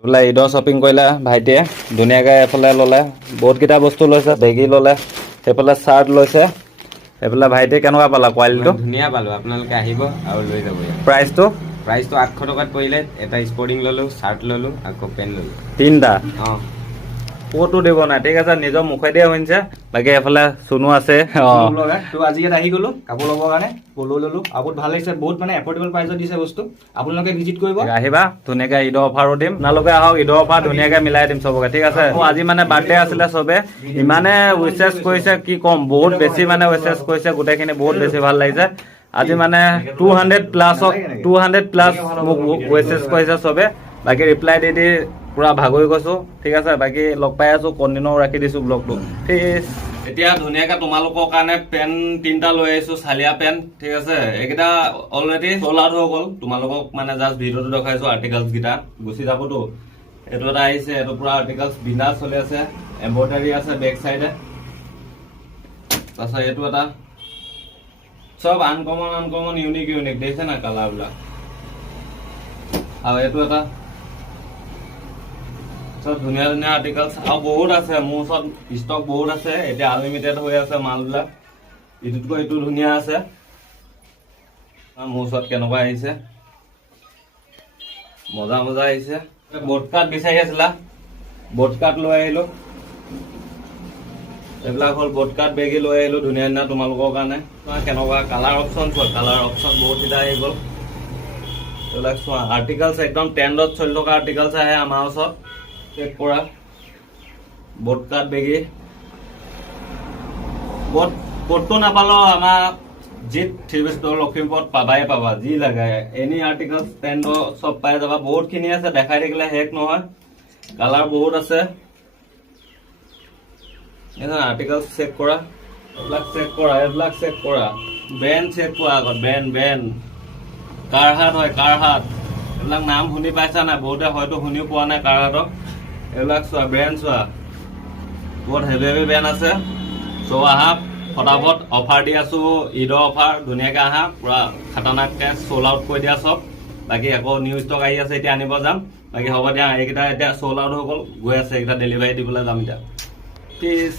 এইফালে ঈদৰ শ্বপিং কৰিলে ভাইটিয়ে ধুনীয়াকৈ এইফালে ল'লে বহুতকেইটা বস্তু লৈছে বেগী ল'লে সেইফালে চাৰ্ট লৈছে এইফালে ভাইটিয়ে কেনেকুৱা পালা কোৱালিটিটো ধুনীয়া পালোঁ আপোনালোকে আহিব আৰু লৈ যাব প্ৰাইচটো 800 টকাত পৰিলে এটা স্পৰ্টিং ল'লোঁ চাৰ্ট ল'লোঁ আকৌ পেণ্ট ল'লোঁ তিনিটা অঁ ক'তো দিব নাই ঠিক আছে নিজৰ মুখেদিয়ে শুনিছে বাকী এইফালে চুনু আছে তো আজি ইয়াত আহি গ'লো কাপোৰ ল'বৰ কাৰণে পলো ল'লোঁ আৰু বহুত ভাল লাগিছে বহুত মানে এফৰ্ডেবল প্ৰাইচত দিছে বস্তু আপোনালোকে ভিজিট কৰিব আহিবা ধুনীয়াকৈ ঈদৰ অফাৰো দিম আপোনালোকে আহক ঈদৰ অফাৰ ধুনীয়াকৈ মিলাই দিম চবকে ঠিক আছে মোৰ আজি মানে বাৰ্থডে আছিলে চবে ইমানে উইচেছ কৰিছে কি ক'ম বহুত বেছি মানে উইচেছ কৰিছে গোটেইখিনি বহুত বেছি ভাল লাগিছে আজি মানে 200 প্লাছ মোক উইচেছ কৰিছে চবে বাকী ৰিপ্লাই দি পুৰা ভাগৰি গৈছো ঠিক আছে বাকী লগ পাই আছো কণ্টিনিউ ৰাখি দিছো ব্লগটো ঠিক এতিয়া ধুনীয়াকৈ তোমালোকৰ কাৰণে পেন 3টা লৈ আহিছো চালিয়া পেন ঠিক আছে এইকেইটা অলৰেডি চল আউট হৈ গ'ল তোমালোকক মানে জাষ্ট ভিডিঅ'টো দেখাইছো আৰ্টিকেলছ কেইটা গুচি যাবতো এইটো এটা আহিছে এইটো পুৰা আৰ্টিকেলছ বিন্দাছ চলি আছে এম্ব্ৰইডাৰী আছে বেক চাইডে তাৰপিছত এইটো এটা সব আনকমন ইউনিক দেখিছে না কালাৰবিলাক আৰু এইটো এটা সব ধুনীয়া আৰ্টিকেলছ আৰু বহুত আছে মোৰ ওচৰত ষ্টক বহুত আছে এতিয়া আনলিমিটেড হৈ আছে মালবিলাক ইটোতকৈ ইটো ধুনীয়া আছে মোৰ ওচৰত কেনেকুৱা আহিছে মজা আহিছে বট কাট বিচাৰি আছিলা বট কাট লৈ আহিলো এইবিলাক হ'ল বট কাট বেগী লৈ আহিলো ধুনীয়া তোমালোকৰ কাৰণে কেনেকুৱা কালাৰ অপশ্যন চোৱা কালাৰ অপশ্যন বহুতকেইটা আহি গ'ল এইবিলাক চোৱা আৰ্টিকেলছ একদম ট্ৰেণ্ডত চলি থকা আৰ্টিকেলছ আহে আমাৰ ওচৰত চেক কৰা বট কাট বেগী ক'তো নাপালেও আমাৰ জিত থ্ৰী ষ্ট'ৰ লখিমপুৰত পাবা যি লাগে এনি আৰ্টিকেলছ ট্ৰেণ্ডৰ চব পাই যাবা বহুতখিনি আছে দেখাই থাকিলে শেষ নহয় কালাৰ বহুত আছে আৰ্টিকেলছ চেক কৰা এইবিলাক চেক কৰা ব্ৰেণ্ড চেক কৰা আগত ব্ৰেণ্ড কাৰহাট হয় কাৰহাট এইবিলাক নাম শুনি পাইছা নাই বহুতে হয়তো শুনিও পোৱা নাই কাৰহাটক এইবিলাক চোৱা ব্ৰেণ্ড চোৱা বহুত হেভি ব্ৰেণ্ড আছে চ' আহা ফটাফট অফাৰ দি আছো ঈদৰ অফাৰ ধুনীয়াকৈ আহা পুৰা খাতাৰনাককৈ চ'ল আউট কৰি দিয়া চব বাকী আকৌ নিউ ষ্টক আহি আছে এতিয়া আনিব যাম বাকী হ'ব দিয়া এইকেইটা এতিয়া চ'ল আউট হৈ গ'ল গৈ আছে এইকেইটা ডেলিভাৰী দিবলৈ যাম এতিয়া প্লিজ